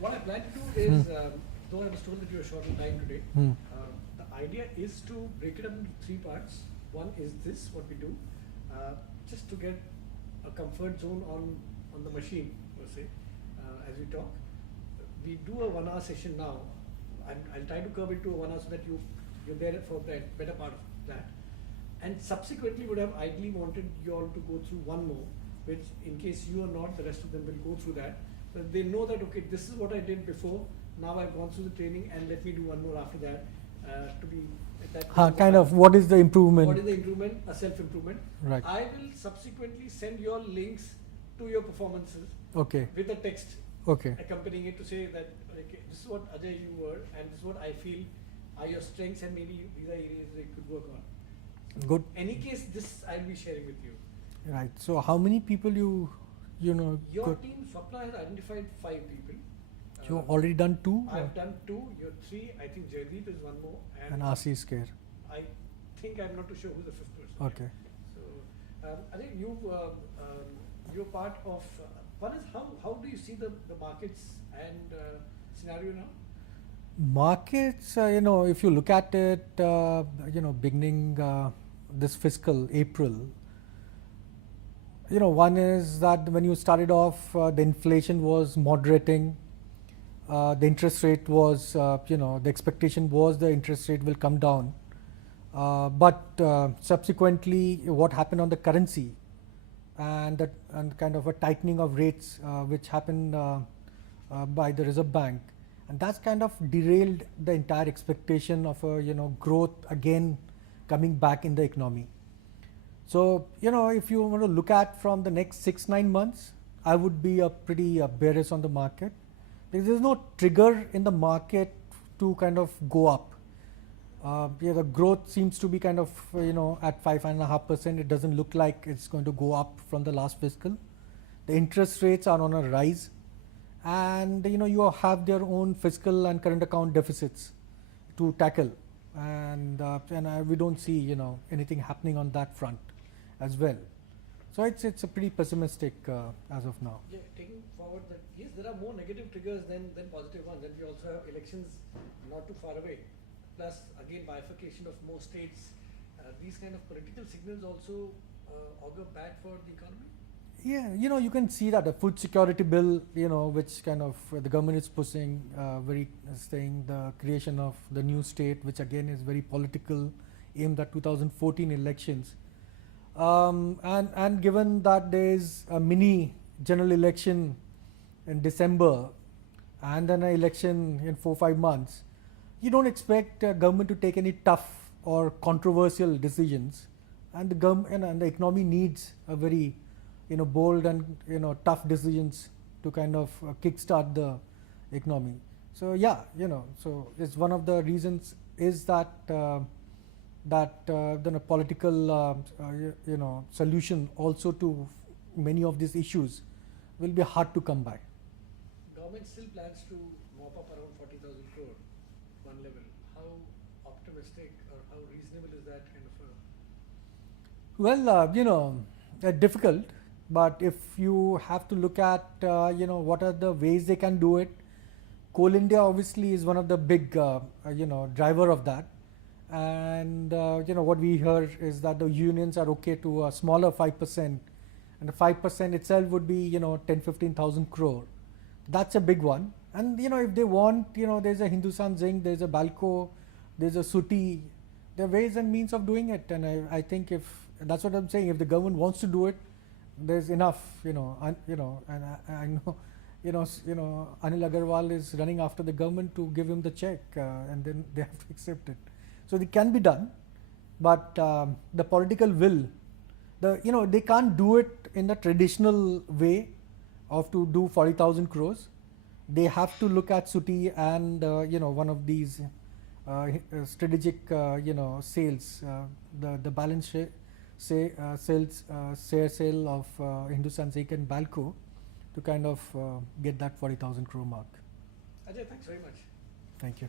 what I plan to do is, though I was told that you are short on time today, the idea is to break it up into three parts. One is this, what we do, just to get a comfort zone on the machine, per se, as we talk. We do a 1 hour session now. I'll try to curb it to a 1 hour so that you're there for the better part of that. And subsequently would have ideally wanted you all to go through one more, which in case you are not, the rest of them will go through that. So they know that, okay, this is what I did before, now I've gone through the training and let me do one more after that, to be at that kind of, what is the improvement? What is the improvement? A self-improvement. Right. I will subsequently send your links to your performances. Okay. With a text. Okay. Accompanying it to say that, okay, this is what Ajay you were, and this is what I feel are your strengths, and maybe these are areas they could work on. Good. Any case, this I'll be sharing with you. Right. So how many people you know? Your team, Swapna, has identified 5 people. You've already done 2? I've done 2. You're 3. I think Jaydeep is one more. And RC is Care. I think I'm not too sure who's the 5th person. Okay. So I think you're part of. One is how do you see the markets and scenario now? Markets, if you look at it, beginning this fiscal April, one is that when you started off, the inflation was moderating. The interest rate was, the expectation was the interest rate will come down. But subsequently, what happened on the currency and kind of a tightening of rates, which happened by the Reserve Bank, and that's kind of derailed the entire expectation of a growth again coming back in the economy. So if you want to look at from the next 6-9 months, I would be pretty bearish on the market. There's no trigger in the market to kind of go up. The growth seems to be kind of at 5.5%. It doesn't look like it's going to go up from the last fiscal. The interest rates are on a rise, and you have their own fiscal and current account deficits to tackle, and we don't see anything happening on that front as well. So it's a pretty pessimistic as of now. Yeah, taking forward that yes, there are more negative triggers than positive ones, and we also have elections not too far away. Plus, again, bifurcation of more states. These kind of political signals also augur bad for the economy. Yeah, you can see that the food security bill, which kind of the government is pushing, saying the creation of the new state, which again is very political, aimed at 2014 elections. And given that there is a mini general election in December and then an election in 4-5 months, you don't expect government to take any tough or controversial decisions, and the government and the economy needs a very bold and tough decisions to kind of kickstart the economy. So yeah, so it's one of the reasons is that then a political solution also to many of these issues will be hard to come by. Government still plans to mop up around 40,000 crore, one level. How optimistic or how reasonable is that kind of a? Well, difficult. But if you have to look at what are the ways they can do it, Coal India obviously is one of the big driver of that, and what we hear is that the unions are okay to a smaller 5%, and the 5% itself would be 10-15,000 crore. That's a big one. And if they want, there's a Hindustan Zinc, there's a Balco, there's a Sooty. There are ways and means of doing it, and I think if that's what I'm saying, if the government wants to do it, there's enough, and I know, Anil Agarwal is running after the government to give him the check, and then they have to accept it. So it can be done, but the political will, they can't do it in the traditional way of to do 40,000 crores. They have to look at Sooty and one of these strategic sales, the balance share. Share sale of Hindustan Zinc and Balco to kind of get that 40,000 crore mark. Ajay, thanks very much. Thank you.